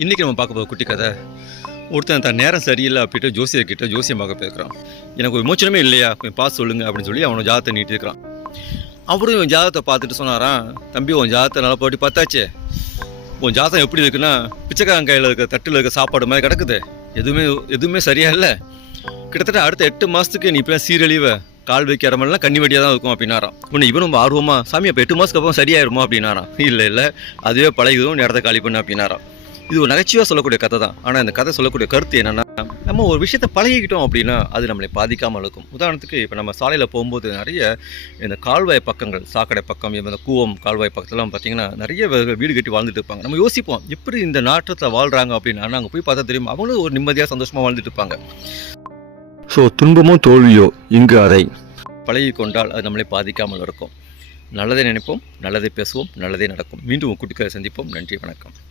இன்றைக்கி நம்ம பார்க்க போகிற குட்டி கதை. ஒருத்தன் தன் நேரம் சரியில்லை அப்படின்ட்டு ஜோசியர்கிட்ட ஜோசியம் பார்க்க போயிருக்கிறான். எனக்கு ஒரு விமோச்சனமே இல்லையா, கொஞ்சம் பார்த்து சொல்லுங்கள் அப்படின்னு சொல்லி அவனோட ஜாதகத்தை நீட்டிருக்கிறான். அவரும் இவன் ஜாதகத்தை பார்த்துட்டு சொன்னாரான், தம்பி உன் ஜாதகத்தை நல்லா போட்டி பார்த்தாச்சே, உன் ஜாதகம் எப்படி இருக்குன்னா பிச்சைக்காரன் கையில் இருக்க தட்டில் இருக்க சாப்பாடு மாதிரி கிடக்குது, எதுவுமே சரியா இல்லை. கிட்டத்தட்ட அடுத்த 8 மாதத்துக்கு நீ இப்போலாம் சீரழிவ கால் வைக்கிற மாதிரிலாம் கண்ணி வட்டியாக தான் இருக்கும் அப்படின்னாராம். உன்னை இவனும் ஆர்வமாக, சாமி அப்போ 8 மாதத்துக்கு அப்புறம் சரியாயிருமா அப்படின்னாராம். இல்லை அதுவே பழகிதும் நேரத்தை காலி பண்ண அப்படின்னாராம். இது ஒரு நகைச்சுவாக சொல்லக்கூடிய கதை தான். ஆனால் இந்த கதை சொல்லக்கூடிய கருத்து என்னென்னா, நம்ம ஒரு விஷயத்தை பழகிக்கிட்டோம் அப்படின்னா அது நம்மளை பாதிக்காமல் இருக்கும். உதாரணத்துக்கு இப்போ நம்ம சாலையில் போகும்போது நிறைய இந்த கால்வாய் பக்கங்கள், சாக்கடை பக்கம், இந்த கூவம் கால்வாய் பக்கத்துலாம் பார்த்திங்கன்னா நிறைய வீடு கட்டி வாழ்ந்துட்டு இருப்பாங்க. நம்ம யோசிப்போம் எப்படி இந்த நாட்டத்தில் வாழ்கிறாங்க அப்படின்னா, அங்கே போய் பார்த்தா தெரியும் அவங்களும் ஒரு நிம்மதியாக சந்தோஷமாக வாழ்ந்துட்டு இருப்பாங்க. ஸோ துன்பமோ தோல்வியோ இங்கு அதை பழகி கொண்டால் அது நம்மளை பாதிக்காமல் இருக்கும். நல்லதை நினைப்போம், நல்லதை பேசுவோம், நல்லதே நடக்கும். மீண்டும் குட்டிக்கதை சந்திப்போம். நன்றி, வணக்கம்.